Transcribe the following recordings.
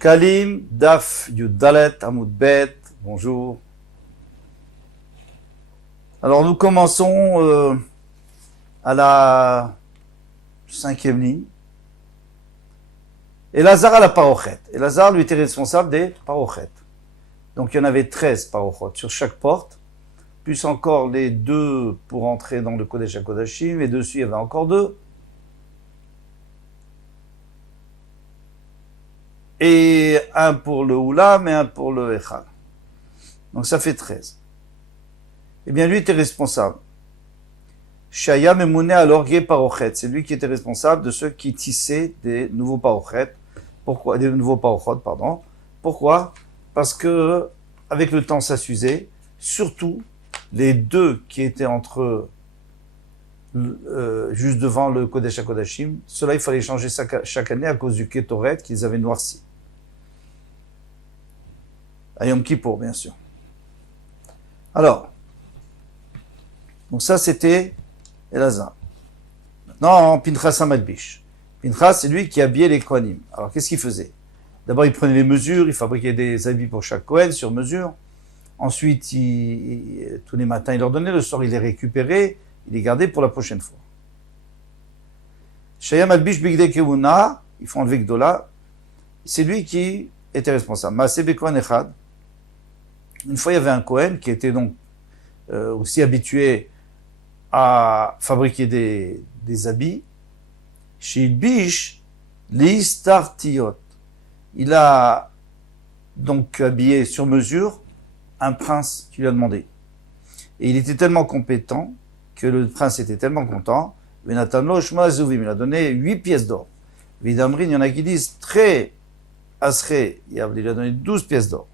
Shkalim, Daf, Yudalet, Amud Bet, bonjour. Alors nous commençons à la 5e ligne. Elazar à la parochet. Elazar lui était responsable des parochet. Donc il y en avait 13 parochot sur chaque porte, plus encore les 2 pour entrer dans le Kodesh HaKodashim, et dessus il y avait encore 2. Et un pour le Oulam et un pour le Echal. Donc ça fait 13. Eh bien lui était responsable. Shaya Memouné alors Gé Parochet. C'est lui qui était responsable de ceux qui tissaient des nouveaux parochet. Pourquoi? Des nouveaux parochot, pardon. Pourquoi? Parce que avec le temps ça s'usait. Surtout les 2 qui étaient entre juste devant le Kodesh HaKodashim. Cela il fallait changer chaque année à cause du Ketoret qu'ils avaient noirci. À Yom Kippour, bien sûr. Alors, donc ça c'était Elazar. Maintenant, Pinchas Hamadbish. Pinchas, c'est lui qui habillait les Kohanim. Alors, qu'est-ce qu'il faisait? D'abord, il prenait les mesures, il fabriquait des habits pour chaque Kohen sur mesure. Ensuite, tous les matins, il leur donnait, le soir, il les récupérait, il les gardait pour la prochaine fois. Shayam Albish Bigde Kehuna, ils font enlever Gdola, c'est lui qui était responsable. Maaseh Bekohen Echad. Une fois, il y avait un Kohen qui était donc aussi habitué à fabriquer des habits. Chez Bish, l'Istartiot. Il a donc habillé sur mesure un prince qui lui a demandé. Et il était tellement compétent que le prince était tellement content. Il a donné 8 pièces d'or. Vidamrin, il y en a qui disent très asré. Il a donné 12 pièces d'or.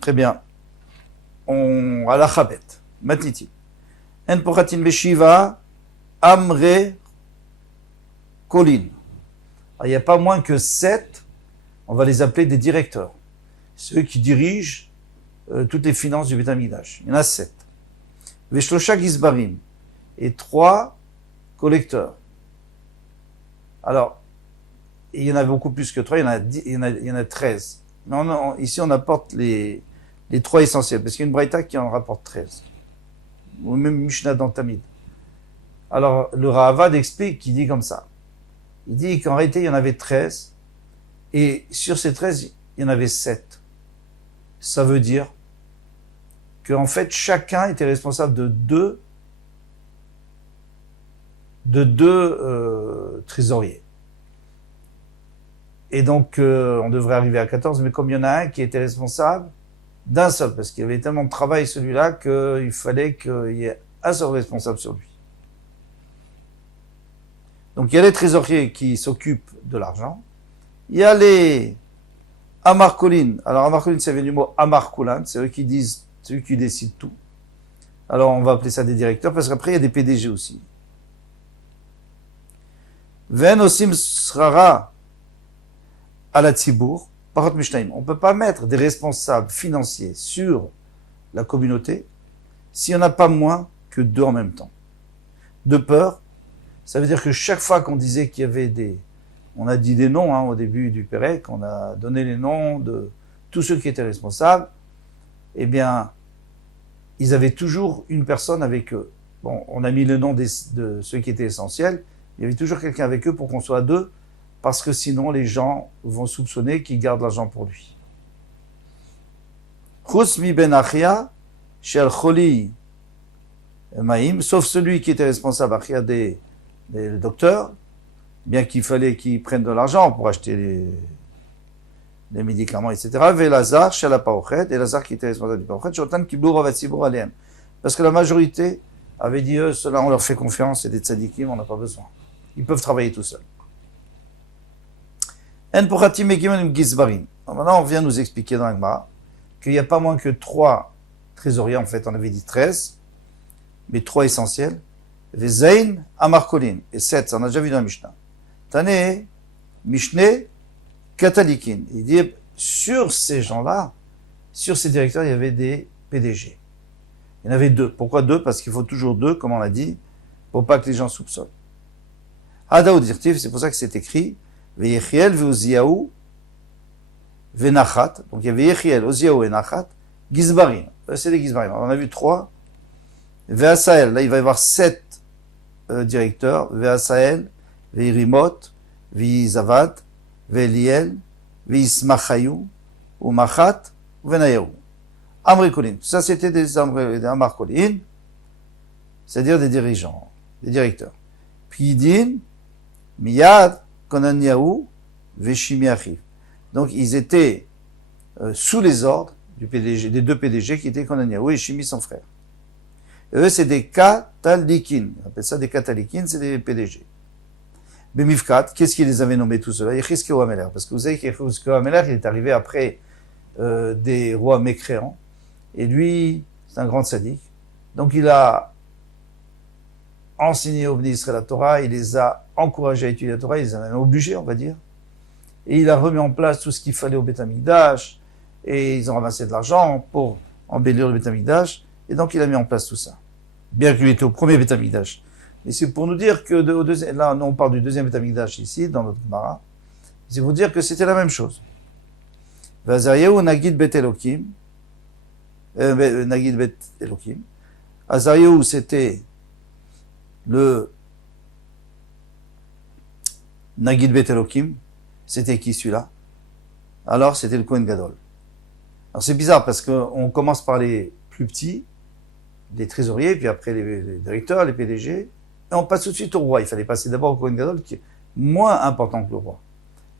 Très bien. On à la chabet. Matiti. En pochatin beshiva amre kolin. Il n'y a pas moins que 7, on va les appeler des directeurs. Ceux qui dirigent toutes les finances du Beit HaMikdash. Il y en a 7. Veshlosha gizbarim. Et 3 collecteurs. Alors, il y en a beaucoup plus que 3, il y en a 13. Mais ici, on apporte les 3 essentiels, parce qu'il y a une braïta qui en rapporte 13. Ou même Mishnah dans Tamid. Alors, le Ravad explique, il dit comme ça. Il dit qu'en réalité, il y en avait 13, et sur ces 13, il y en avait 7. Ça veut dire qu'en fait, chacun était responsable de deux trésoriers. Et donc, on devrait arriver à 14, mais comme il y en a un qui était responsable d'un seul, parce qu'il y avait tellement de travail celui-là qu'il fallait qu'il y ait un seul responsable sur lui. Donc il y a les trésoriers qui s'occupent de l'argent, il y a les Amarkolin. Alors Amarkolin, ça vient du mot Amarkulan, c'est eux qui disent, c'est eux qui décident tout. Alors on va appeler ça des directeurs, parce qu'après il y a des PDG aussi. Ven osim srara à la Tzibour. On ne peut pas mettre des responsables financiers sur la communauté s'il n'y en a pas moins que 2 en même temps. De peur, ça veut dire que chaque fois qu'on disait qu'il y avait on a dit des noms au début du Pérec, on a donné les noms de tous ceux qui étaient responsables, eh bien, ils avaient toujours une personne avec eux. Bon, on a mis le nom de ceux qui étaient essentiels, il y avait toujours quelqu'un avec eux pour qu'on soit 2, parce que sinon les gens vont soupçonner qu'il garde l'argent pour lui. Chusmi ben Achia, shel Choli Maïm, sauf celui qui était responsable Achia des docteurs, bien qu'il fallait qu'ils prennent de l'argent pour acheter les médicaments, etc. Velazar, shel Parochet, et Lazar qui était responsable du Parochet, Shotan Kiblou Ravatzibur Alem. Parce que la majorité avait dit, ceux-là on leur fait confiance, c'est des tzadikim, on n'a pas besoin. Ils peuvent travailler tout seuls. Maintenant, on vient nous expliquer dans l'Agma qu'il n'y a pas moins que 3 trésoriers, en fait, on avait dit 13, mais 3 essentiels. Vezain, Amarkolin, et 7, ça on a déjà vu dans la Mishnah. Tane, Mishne, Katalikin. Il dit, sur ces gens-là, sur ces directeurs, il y avait des PDG. Il y en avait 2. Pourquoi 2? Parce qu'il faut toujours 2, comme on l'a dit, pour pas que les gens soupçonnent. Hadaoud Dirtif, c'est pour ça que c'est écrit, Veyechiel, Veoziaou, Venachat. Donc il y avait Yechiel, Oziaou et Nachat. Gizbarim. C'est les Gizbarim. Alors, on a vu 3. Veasael, là il va y avoir 7 directeurs. Veasael, Veirimot, Veizavad, Veeliel, Veismachayou, ou Machat, ou Venayaou. Amrikolin. Tout ça, c'était des Amarkolin, c'est-à-dire des dirigeants, des directeurs. Pidin, Miyad, Konaniaou, Veshimi Achiv. Donc, ils étaient sous les ordres du PDG, des 2 PDG qui étaient Konaniaou et Shimi, son frère. Et eux, c'est des Katalikin. On appelle ça des Katalikin, c'est des PDG. Bemifkat, qu'est-ce qui les avait nommés tout cela? Yechizkiyahu Amelech. Parce que vous savez qu'Yechizkiyahu Amelech, il est arrivé après des rois mécréants. Et lui, c'est un grand sadique. Donc il a enseigné aux Bnei Israël la Torah, il les a encouragés à étudier la Torah, il les a même obligés, on va dire. Et il a remis en place tout ce qu'il fallait au Beth Amikdash, et ils ont ramassé de l'argent pour embellir le Beth Amikdash, et donc il a mis en place tout ça. Bien qu'il était au premier Beth Amikdash. Et c'est pour nous dire que, là on parle du deuxième Beth Amikdash ici, dans notre Gemara, c'est pour dire que c'était la même chose. Azariahu Nagid Bet Elokim, Nagid Bet Elokim. Azariahu, c'était le Nagid Bet Elokim. C'était qui celui-là? Alors, c'était le Kohen Gadol. Alors, c'est bizarre parce qu'on commence par les plus petits, les trésoriers, puis après les directeurs, les PDG, et on passe tout de suite au roi. Il fallait passer d'abord au Kohen Gadol, qui est moins important que le roi.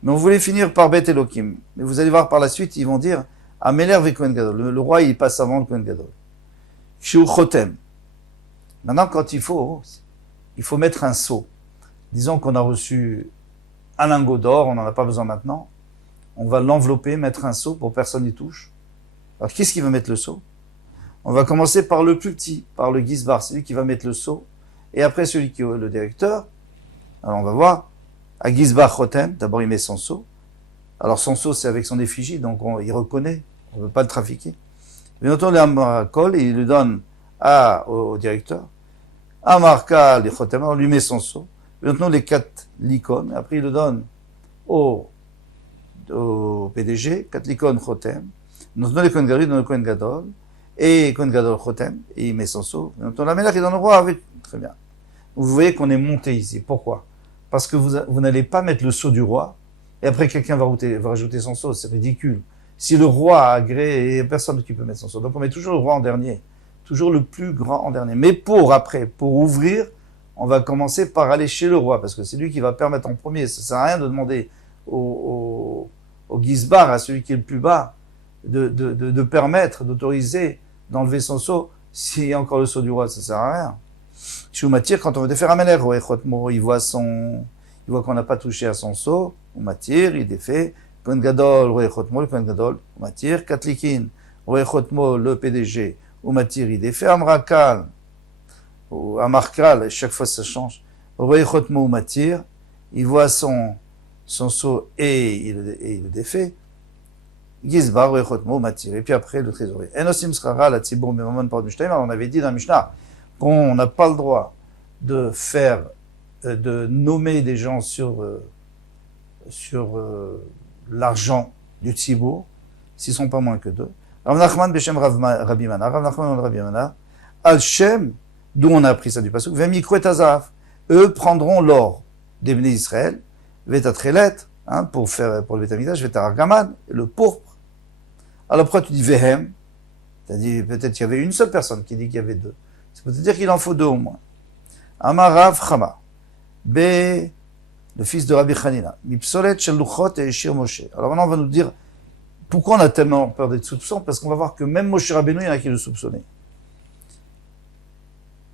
Mais on voulait finir par Bet Elokim. Mais vous allez voir par la suite, ils vont dire Ameler ve Kohen Gadol. Le roi, il passe avant le Kohen Gadol. Shiu Chotem. Maintenant, quand il faut mettre un sceau. Disons qu'on a reçu un lingot d'or, on n'en a pas besoin maintenant. On va l'envelopper, mettre un sceau pour que personne n'y touche. Alors, qu'est-ce qui va mettre le sceau? On va commencer par le plus petit, par le Gizbar, c'est lui qui va mettre le sceau. Et après, celui qui est le directeur. Alors, on va voir. À Gizbar Chotem, d'abord il met son sceau. Alors son sceau c'est avec son effigie, donc il reconnaît, on ne veut pas le trafiquer. Mais on tourne l'Amarakol et il le donne au directeur. Amarkal et Chotem, on lui met son sceau. Maintenant les 4 l'icônes, après il le donne au PDG, 4 l'icônes Chotem. Maintenant les Kohen Gadol, il donne le Kohen Gadol, et Kohen Gadol Chotem, et il met son sceau. Maintenant la Melech, il donne le roi avec. Très bien. Vous voyez qu'on est monté ici. Pourquoi? Parce que vous n'allez pas mettre le sceau du roi, et après quelqu'un va rajouter son sceau, c'est ridicule. Si le roi a agréé, il n'y a personne qui peut mettre son sceau. Donc on met toujours le roi en dernier, toujours le plus grand en dernier. Mais pour ouvrir, on va commencer par aller chez le roi, parce que c'est lui qui va permettre en premier. Ça sert à rien de demander au Gizbar, à celui qui est le plus bas, de permettre, d'autoriser, d'enlever son sceau, s'il y a encore le sceau du roi, ça sert à rien. Shumatir, quand on veut défaire un Melech, il voit qu'on n'a pas touché à son sceau, on matir, il défait, Kohen Gadol, Roé Chotmo, le Kohen Gadol, on matir, Katlikin, Roé Chotmo, le PDG, on matir, il défait, Amrakal, ou Amarkal, chaque fois ça change, Roé Chotmo, on matir, il voit son sceau et il le défait, Gizbar, Roé Chotmo, matir, et puis après le trésorier. Enosim Srara, la Tzibour, Memamon, Pardouchtaim, on avait dit dans Mishnah, qu'on n'a pas le droit de nommer des gens sur l'argent du Tzibour, s'ils sont pas moins que 2. Rav Nachman Beshem Rabbi Mana, Rav Nachman Rabbi Mana, Al-Shem, d'où on a appris ça du Pasuk, Vemikru et Azaf, eux prendront l'or des Bnei Israël, Vetatrelet, pour le Beth Amikdash, Vetargaman, le pourpre. Alors pourquoi tu dis Vehem? Tu as dit peut-être qu'il y avait une seule personne qui dit qu'il y avait 2. C'est pour te dire qu'il en faut 2 au moins. Amarav Chama, le fils de Rabbi Hanina, Mipsolet Shel Luchot et Shir Moshe. Alors maintenant on va nous dire pourquoi on a tellement peur d'être soupçon, parce qu'on va voir que même Moshe Rabbeinu, il y en a qui le soupçonnaient.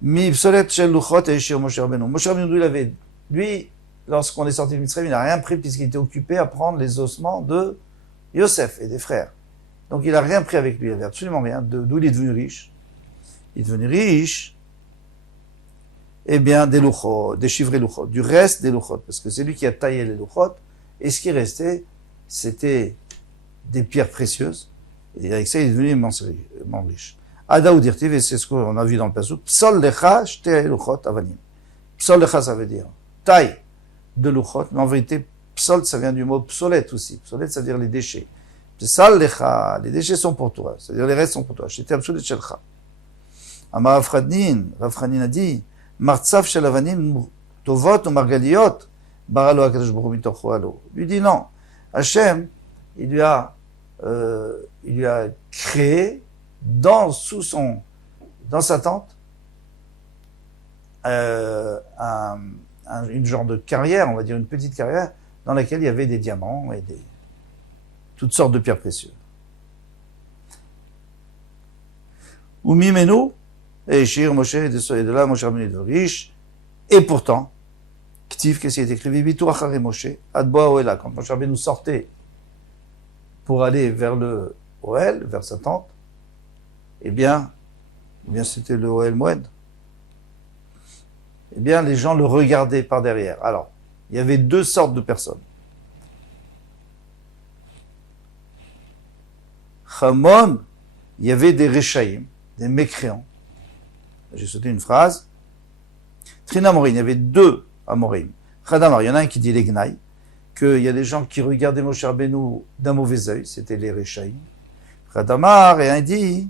Mipsolet Shel Luchot et Shir Moshe Rabbeinu. Moshe Rabbeinu, lui, lorsqu'on est sorti de Mitzrayim, il n'a rien pris puisqu'il était occupé à prendre les ossements de Yosef et des frères. Donc il n'a rien pris avec lui, il n'avait absolument rien, d'où il est devenu riche. Il est devenu riche, eh bien, des louchot, des chivrés louchot, du reste des louchot, parce que c'est lui qui a taillé les louchot, et ce qui restait, c'était des pierres précieuses, et avec ça, il est devenu immensément riche. Ada ou dirtiv, et c'est ce qu'on a vu dans le passage, psol lecha, shte louchot avanim. Psol lecha, ça veut dire taille de louchot, mais en vérité, psol, ça vient du mot psolète aussi. Psolète, ça veut dire les déchets. Psal lecha, les déchets sont pour toi, c'est-à-dire les restes sont pour toi. J'étais psolète shelcha. Amar Rav Chanin a dit, martzav shel avanim tovot ou margaliot, baralo akadosh baruch hu mitocho alo. Lui dit non. Hachem, il lui a créé dans sa tente une genre de carrière, on va dire une petite carrière, dans laquelle il y avait des diamants et toutes sortes de pierres précieuses. Umimenu, et Shir Moshe, et de là, Moshe Rabbeinu de riche, et pourtant, Ktiv, qu'est-ce qui est écrit, Vivitu achare Moshe, Adboa Oela, quand Moshe Rabbeinu sortait pour aller vers le Oel, vers sa tente, eh bien c'était le Oel Moed. Eh bien, les gens le regardaient par derrière. Alors, il y avait deux sortes de personnes. Chamon, il y avait des Rechaïm, des mécréants. J'ai sauté une phrase. Trina Amorim, il y avait deux Amorim. Chadamar, il y en a un qui dit les Gnaï, qu'il y a des gens qui regardaient Moshe Rabbeinu d'un mauvais œil, c'était les Rechaïm. Chadamar, et un dit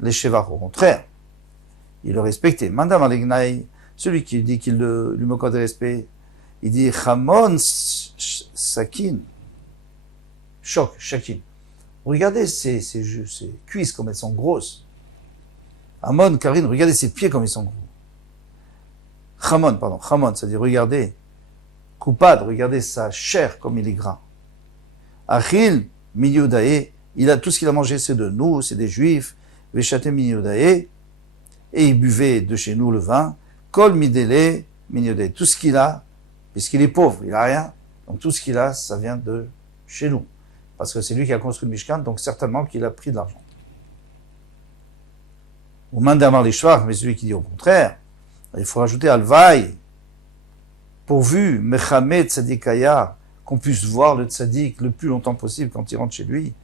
les Shevach, au contraire. Il le respectait. Mandamar les Gnaï, celui qui dit qu'il lui manque de respect, il dit Chamon Sakin, choc, Shakin. Regardez ces cuisses comme elles sont grosses. Amon, Karine, regardez ses pieds comme ils sont gros. Chamon, c'est-à-dire regardez, Koupad, regardez sa chair comme il est gras. Achil, Minyodae, il a tout ce qu'il a mangé, c'est de nous, c'est des juifs. Veshate Minyodae, et il buvait de chez nous le vin. Kol Midele, Minyodae, tout ce qu'il a, puisqu'il est pauvre, il n'a rien, donc tout ce qu'il a, ça vient de chez nous. Parce que c'est lui qui a construit le Mishkan, donc certainement qu'il a pris de l'argent. Ou Mandamar les Shvach, mais celui qui dit au contraire, il faut rajouter Alvaï, pourvu, Mechamet Tzadikaya, qu'on puisse voir le Tzadik le plus longtemps possible quand il rentre chez lui,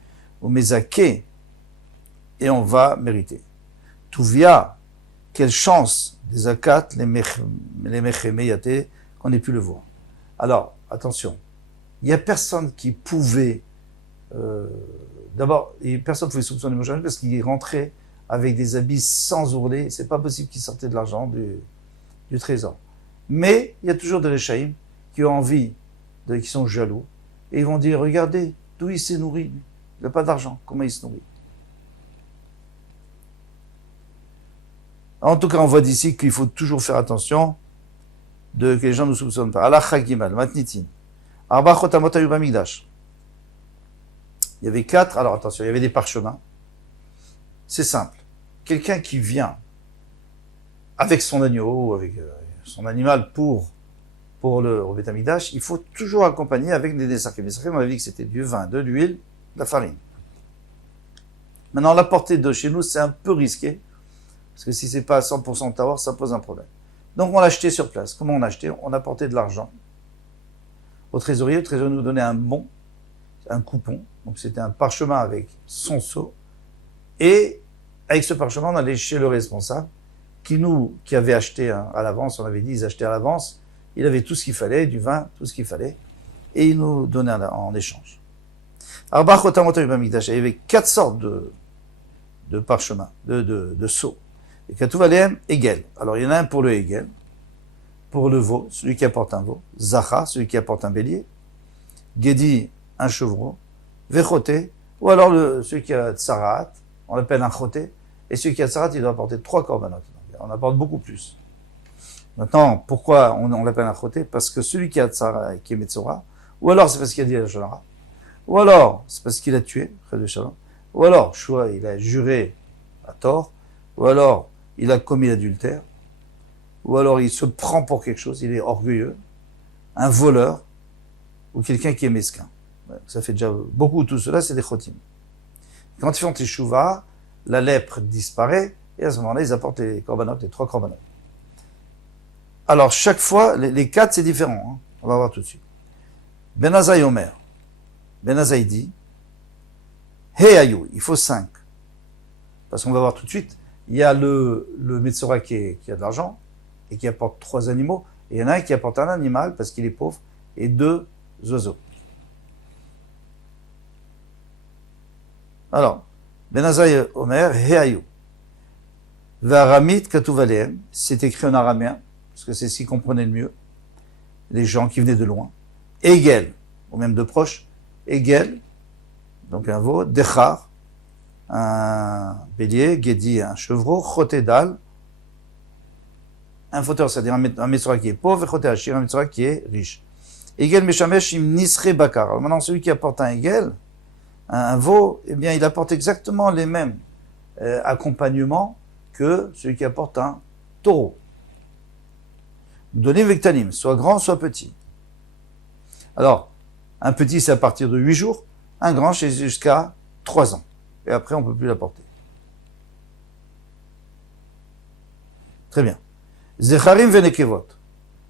ou Mezake, et on va mériter. Touvia, quelle chance des Akat, les Mechemeyate, qu'on ait pu le voir. Alors, attention, il n'y a personne qui pouvait, d'abord, personne ne pouvait soupçonner Moshe parce qu'il rentrait avec des habits sans ourlet, c'est pas possible qu'il sortait de l'argent du trésor. Mais il y a toujours des Rechaïm qui ont envie, qui sont jaloux, et ils vont dire, regardez, d'où il s'est nourri, il n'a pas d'argent, comment il se nourrit. En tout cas, on voit d'ici qu'il faut toujours faire attention que les gens ne nous soupçonnent pas. Allah Chagimal, Matnitin, Arba Chotamot Ayub Amigdash. Il y avait 4, alors attention, il y avait des parchemins. C'est simple. Quelqu'un qui vient avec son agneau, avec son animal pour le Beth Amikdash, il faut toujours accompagner avec des Nesachim. Les Nesachim, on avait dit que c'était du vin, de l'huile, de la farine. Maintenant, la portée de chez nous, c'est un peu risqué, parce que si c'est pas à 100% tawar, ça pose un problème. Donc, on l'a acheté sur place. Comment on a acheté? On a porté de l'argent au trésorier. Le trésorier nous donnait un bon, un coupon. Donc, c'était un parchemin avec son sceau. Et avec ce parchemin, on allait chez le responsable, qui avait acheté à l'avance, on avait dit, ils achetaient à l'avance, il avait tout ce qu'il fallait, du vin, tout ce qu'il fallait, et il nous donnait en échange. Alors, il y avait 4 sortes de parchemins, de sceaux. Et Katouvalem, Egel. Alors, il y en a un pour le Egel, pour le veau, celui qui apporte un veau, Zacha, celui qui apporte un bélier, Gedi, un chevreau, Vechoté, ou alors celui qui a Tsarat, on l'appelle un Choté, et celui qui a Tsarat, il doit apporter 3 corbanotes. On apporte beaucoup plus. Maintenant, pourquoi on l'appelle un Choté? Parce que celui qui a Tsarat, qui est Metzora, ou alors c'est parce qu'il a dit la Shonara, ou alors c'est parce qu'il a tué, ou alors, Shua, il a juré à tort, ou alors il a commis l'adultère, ou alors il se prend pour quelque chose, il est orgueilleux, un voleur, ou quelqu'un qui est mesquin. Ça fait déjà beaucoup, tout cela, c'est des chotim. Quand ils font teshuva, la lèpre disparaît, et à ce moment-là, ils apportent les corbanotes, les 3 corbanotes. Alors, chaque fois, les 4, c'est différent, hein. On va voir tout de suite. Ben Azaï Omer. Ben Azaï dit, Hey Ayou, il faut 5. Parce qu'on va voir tout de suite, il y a le Metzora qui a de l'argent, et qui apporte 3 animaux, et il y en a un qui apporte un animal, parce qu'il est pauvre, et 2 oiseaux. Alors, Ben Azai Omer, Heayu. Varamit Katuvaleem, c'est écrit en araméen, parce que c'est ce qu'ils comprenaient le mieux, les gens qui venaient de loin. Egel, ou même de proche, Egel, donc un veau, Dechar, un bélier, Gedi, un chevreau, Chotedal, un fauteur, c'est-à-dire un Metzora qui est pauvre, et Chotehachir, un Metzora qui est riche. Egel Meshamesh im Nisre Bakar. Alors maintenant, celui qui apporte un Egel, un veau, eh bien, il apporte exactement les mêmes accompagnements que celui qui apporte un taureau. Donim Vektanim, soit grand, soit petit. Alors, un petit, c'est à partir de 8 jours, un grand, c'est jusqu'à 3 ans. Et après, on ne peut plus l'apporter. Très bien. Zecharim venekevot.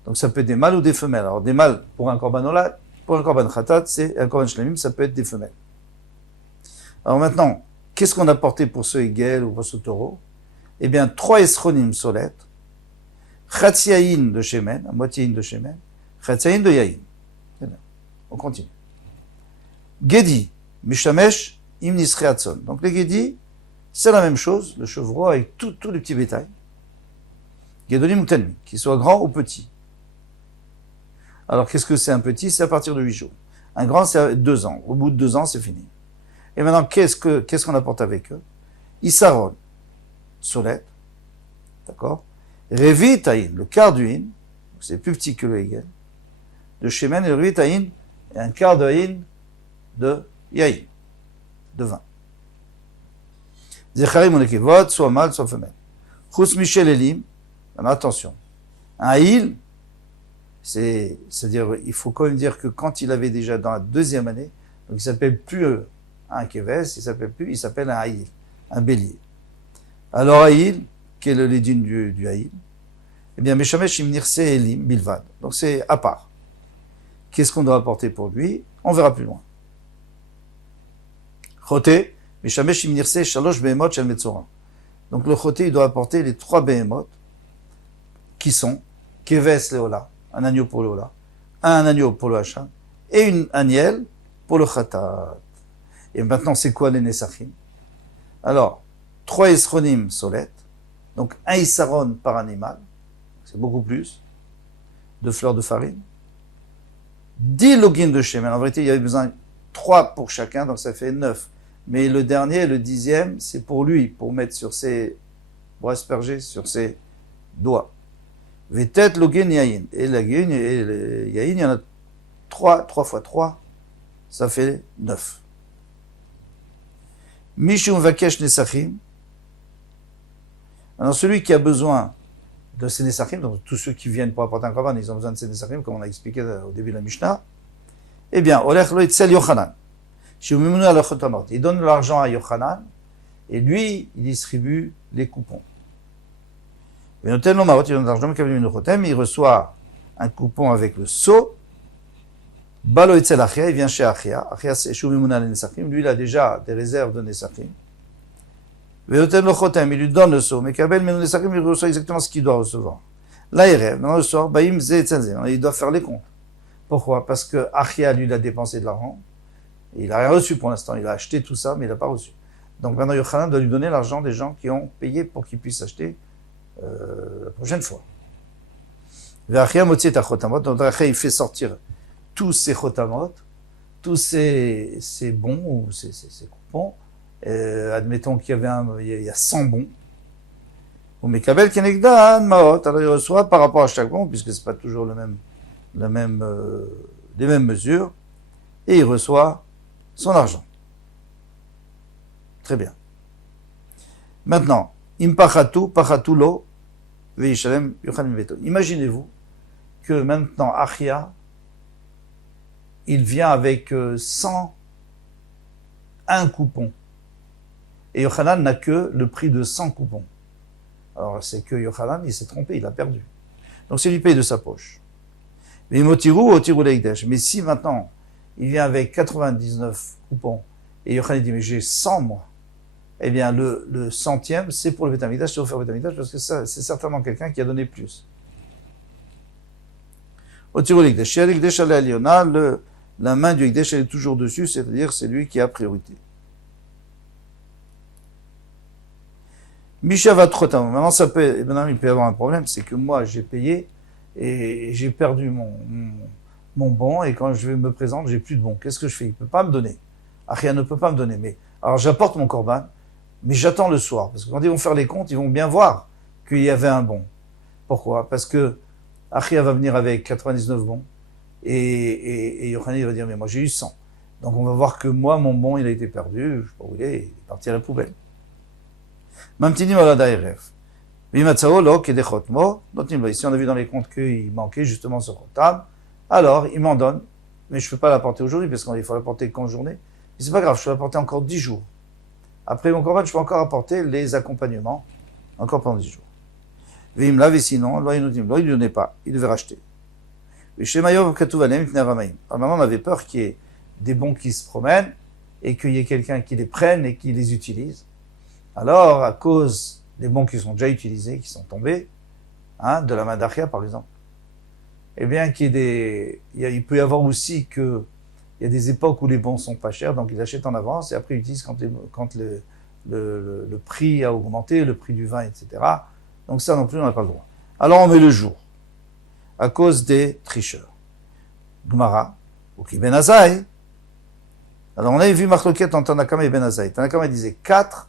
Donc, ça peut être des mâles ou des femelles. Alors, des mâles, pour un korban olat, pour un korban khatat, c'est un korban shlemim, ça peut être des femelles. Alors maintenant, qu'est-ce qu'on a porté pour ce Egel ou pour ce taureau? Eh bien, 3 esronim solet, chatziaïn de shemen, à moitié de shemen, chatziaïn de yaïn. Très bien. On continue. Gedi, mishamesh, im nisreatson. Donc les Gedi, c'est la même chose, le chevreau avec tous les petits bétails. Gedolim ou Talmi, qu'il soit grand ou petit. Alors qu'est-ce que c'est un petit? C'est à partir de 8 jours. Un grand, c'est à 2 ans. Au bout de 2 ans, c'est fini. Et maintenant, qu'est-ce qu'on apporte avec eux? Issaron, solette, d'accord? Revi Taïn, le quart du hin, c'est plus petit que le Egel, de Shemen, et le Revi Taïn, et un quart de hin de Yaïn, de vin. Zecharim Onekevot, soit mâle, soit femelle. Chus Michel Elim, attention, un hil, c'est-à-dire, il faut quand même dire que quand il avait déjà dans la 2e année, donc il s'appelle plus un keves, il s'appelle un haïl, un bélier. Alors haïl, qui est le lédin du haïl, eh bien, Meshamesh imnirse elim bilvad. Donc c'est à part. Qu'est-ce qu'on doit apporter pour lui? On verra plus loin. Choté, Meshamesh imnirse shalosh behemot shel metzora. Donc le choté, il doit apporter les 3 behemot, qui sont keves leola, un agneau pour le ola, un agneau pour le hacham, et une agnelle pour le khatat. Et maintenant, c'est quoi les nesachim? Alors, 3 esronim solet, donc un issaron par animal, c'est beaucoup plus, de fleurs de farine. 10 login de shemen, en vérité, il y avait besoin 3 pour chacun, donc ça fait 9. Mais le dernier, le 10e, c'est pour lui, pour mettre sur ses, pour asperger sur ses doigts. Vetet login yayin. Et la yayin, il y en a 3 fois 3, ça fait 9. Mishum vakesh nesachim. Alors celui qui a besoin de ces nesachim, donc tous ceux qui viennent pour apporter un korban, ils ont besoin de ces nesachim, comme on a expliqué au début de la Mishnah. Eh bien, olech lo itzel Yochanan. Il donne l'argent à Yochanan, et lui, il distribue les coupons. Il donne l'argent, il reçoit un coupon avec le sceau. Balo etzel Achia, il vient chez Achia. Achia, c'est Shumimuna le Nesachim. Lui, il a déjà des réserves de Nesachim. Il lui donne le sceau. Mais Kabel, mais le Nesachim, il reçoit exactement ce qu'il doit recevoir. Là, il rêve. Dans le soir, Baïm, il doit faire les comptes. Pourquoi? Parce que Achia, lui, il a dépensé de l'argent. Il n'a rien reçu pour l'instant. Il a acheté tout ça, mais il n'a pas reçu. Donc maintenant, Yochanan doit lui donner l'argent des gens qui ont payé pour qu'ils puissent acheter la prochaine fois. Achia, Motzi et Achotamot. Donc Achia, il fait sortir tous ces chotamot, tous ces bons ou ces coupons, admettons qu'il y a 100 bons, ou Mekabel Kenegdan Maot, alors il reçoit par rapport à chaque bon, puisque c'est pas toujours les mêmes mesures, et il reçoit son argent. Très bien. Maintenant, Pachatu lo, Veishalem Yochanan Veto. Imaginez-vous que maintenant Achia, il vient avec 101 coupons. Et Yochanan n'a que le prix de 100 coupons. Alors c'est que Yochanan, il s'est trompé, il a perdu. Donc c'est lui paye de sa poche. Mais si maintenant, il vient avec 99 coupons, et Yochanan dit, mais j'ai 100 moi, eh bien le centième, c'est pour le Beth Amikdash, c'est offert au Beth Amikdash, parce que ça, c'est certainement quelqu'un qui a donné plus. La main du Hekdesh, elle est toujours dessus, c'est-à-dire c'est lui qui a priorité. Misha va trop tard. Maintenant, il peut y avoir un problème, c'est que moi, j'ai payé et j'ai perdu mon bon, et quand je me présente, j'ai plus de bon. Qu'est-ce que je fais? Il peut pas me donner. Achia ne peut pas me donner. Mais, alors, j'apporte mon korban, mais j'attends le soir. Parce que quand ils vont faire les comptes, ils vont bien voir qu'il y avait un bon. Pourquoi? Parce que Achia va venir avec 99 bons, et Yochanan va dire, mais moi, j'ai eu 100. Donc, on va voir que moi, mon bon, il a été perdu. Je sais pas où il est parti à la poubelle. Mamtinim ala daïref. Ici, on a vu dans les comptes qu'il manquait justement ce khotam. Alors, il m'en donne, mais je ne peux pas l'apporter aujourd'hui, parce qu'il faut l'apporter qu'en journée. Mais c'est pas grave, je peux l'apporter encore 10 jours. Après mon korban, je peux encore apporter les accompagnements, encore pendant 10 jours. Vim lave, sinon, il ne lui donnait pas, il devait racheter. Alors maintenant, on avait peur qu'il y ait des bons qui se promènent, et qu'il y ait quelqu'un qui les prenne et qui les utilise. Alors, à cause des bons qui sont déjà utilisés, qui sont tombés, de la main d'Achia par exemple, eh bien, il peut y avoir aussi il y a des époques où les bons sont pas chers, donc ils achètent en avance et après ils utilisent quand le prix a augmenté, le prix du vin, etc. Donc ça non plus, on n'a pas le droit. Alors on met le jour, à cause des tricheurs. Gemara, ou qui Ben Azaï. Alors on avait vu Marloquette en Tanakama et Ben Azaï. Tanakama disait 4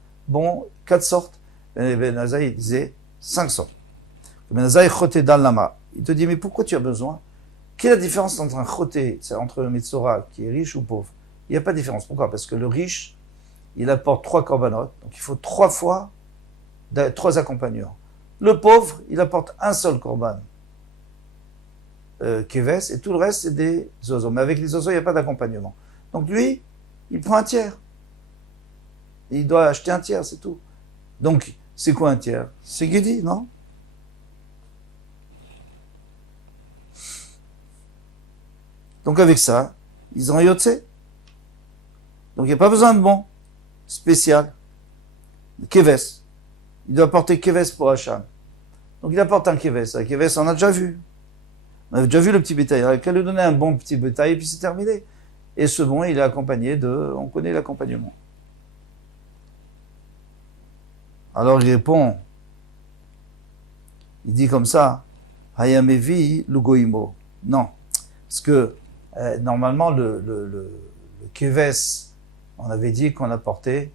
sortes. Ben Azaï disait 5 sortes. Ben Azaï choté dans lama. Il te dit, mais pourquoi tu as besoin? Quelle est la différence entre un choté, c'est entre le Metzora qui est riche ou pauvre? Il n'y a pas de différence. Pourquoi? Parce que le riche, il apporte 3 korbanot, donc il faut 3 accompagnants. Le pauvre, il apporte un seul korban, keves, et tout le reste, c'est des zozos. Mais avec les zozos, il n'y a pas d'accompagnement. Donc lui, il prend un tiers. Il doit acheter un tiers, c'est tout. Donc, c'est quoi un tiers? C'est Guédi, non? Donc avec ça, ils ont yotse. Donc il n'y a pas besoin de bon spécial. Keves. Il doit apporter Keves pour Hacham. Donc il apporte un Keves. Un Keves, on a déjà vu. On a déjà vu le petit bétail. Il a qu'à lui donner un bon petit bétail et puis c'est terminé. Et ce bon, il est accompagné on connaît l'accompagnement. Alors il répond, il dit comme ça, Hayamevi Lugoimo. Non. Parce que normalement, le keves, on avait dit qu'on apportait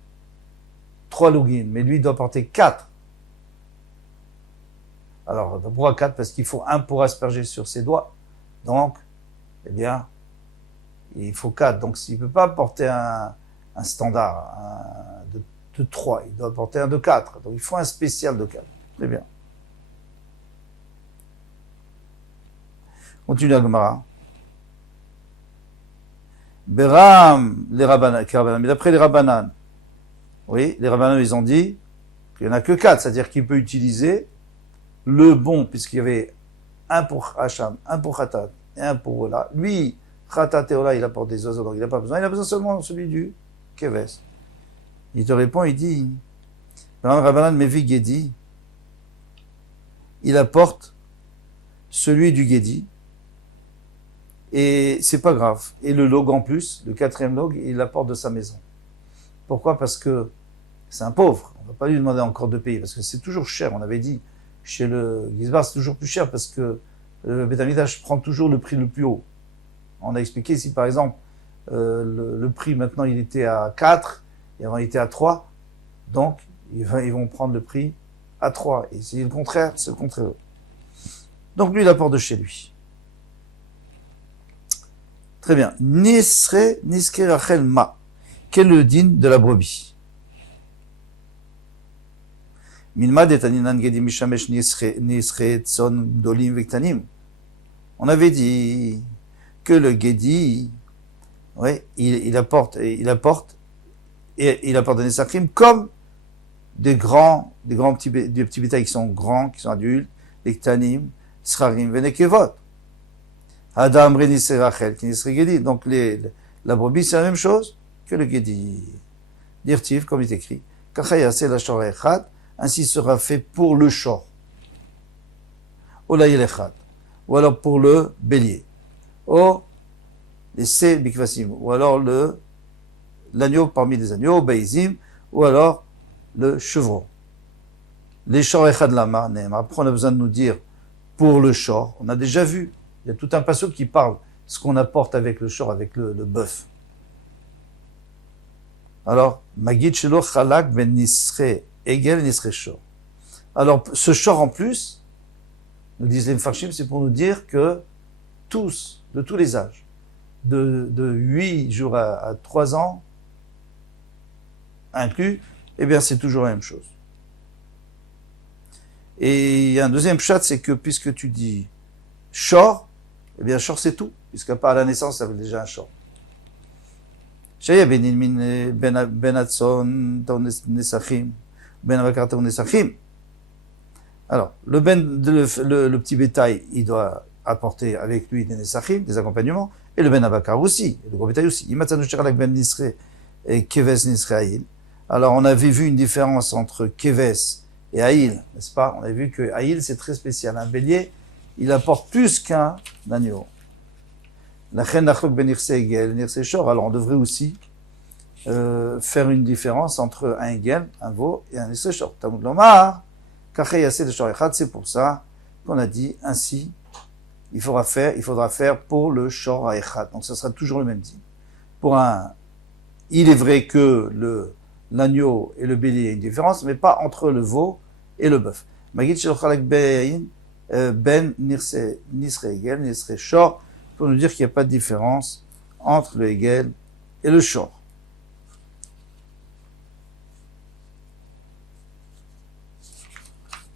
3 lugin, mais lui, il doit porter 4. Alors, pourquoi 4? Parce qu'il faut un pour asperger sur ses doigts. Donc, eh bien, il faut 4. Donc, s'il ne peut pas porter un standard de 3, il doit porter un de 4. Donc, il faut un spécial de 4. Très bien. Continue la Gemara. Beram, les Rabbanan, mais d'après les Rabbanan, oui, les Rabbanan, ils ont dit qu'il n'y en a que 4, c'est-à-dire qu'il peut utiliser le bon, puisqu'il y avait un pour Hacham, un pour Khatat et un pour Ola. Lui, Khatat et Ola, il apporte des oiseaux, donc il n'a pas besoin. Il a besoin seulement de celui du Keves. Il te répond, il dit, Rabbanan Mevi Gedi, il apporte celui du Gedi, et c'est pas grave. Et le log en plus, le 4e log, il l'apporte de sa maison. Pourquoi? Parce que c'est un pauvre. On va pas lui demander encore de payer, parce que c'est toujours cher. On avait dit, chez le Gizbar, c'est toujours plus cher, parce que le Beth Amikdash prend toujours le prix le plus haut. On a expliqué si par exemple, le prix maintenant, il était à 4, et avant il était à 3, donc ils vont prendre le prix à 3. Et si c'est le contraire, c'est le contraire. Donc lui, il apporte de chez lui. Très bien. Niske Rachel Ma. Quel est le din de la brebis? Milmad et Aninan Gedi Mishamesh Nisre Tson Dolim Vektanim. On avait dit que le Gedi, ouais, il apporte des nesachim comme des petits bétails qui sont grands, qui sont adultes, Vektanim, Srarim, Venekevot. Adam Renisre Rachel, qui Nisre Gedi. Donc la brebis, c'est la même chose que le Gedi. Dirtiv, comme il est écrit, Kachayase la Shor Echad, ainsi sera fait pour le shor. Olayel Echad. Ou alors pour le bélier. Ou les Se Bikvasim. Ou alors l'agneau parmi les agneaux, Baizim. Ou alors le chevreau. Les shor echad lama, après on a besoin de nous dire pour le shor, on a déjà vu, il y a tout un passage qui parle de ce qu'on apporte avec le shor, avec le bœuf. Alors, Magid shelo chalak ben nisre egel nisre shor. Alors, ce shor en plus, nous disent les Mfarshim, c'est pour nous dire que tous, de tous les âges, de 8 jours à 3 ans, inclus, eh bien c'est toujours la même chose. Et il y a un deuxième chat, c'est que puisque tu dis shor, eh bien shor c'est tout, puisqu'à part la naissance, ça veut déjà un shor. Shaya ben atson ton nesachim, ben avakar ton nesachim. Alors, le petit bétail, il doit apporter avec lui des nesachim, des accompagnements, et le ben avakar aussi, et le gros bétail aussi. Ben nisre et keves nisre aïl. Alors, on avait vu une différence entre keves et aïl, n'est-ce pas? On a vu que aïl, c'est très spécial. Un bélier, il apporte plus qu'un agneau. Alors, on devrait aussi faire une différence entre un egel, un veau, et un nisre shor. Talmud lomar, c'est pour ça qu'on a dit ainsi, il faudra faire pour le shor echad. Donc, ça sera toujours le même dîme. Il est vrai que l'agneau et le bélier, il y a une différence, mais pas entre le veau et le bœuf. Magid shelochalak ben nisre egel, nisre shor, pour nous dire qu'il n'y a pas de différence entre le egel et le shor.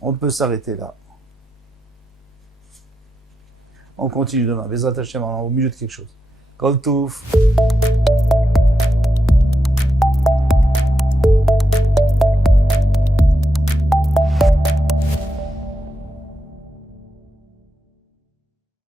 On peut s'arrêter là. On continue demain. Bezrat Hashem, au milieu de quelque chose. Kol Touf.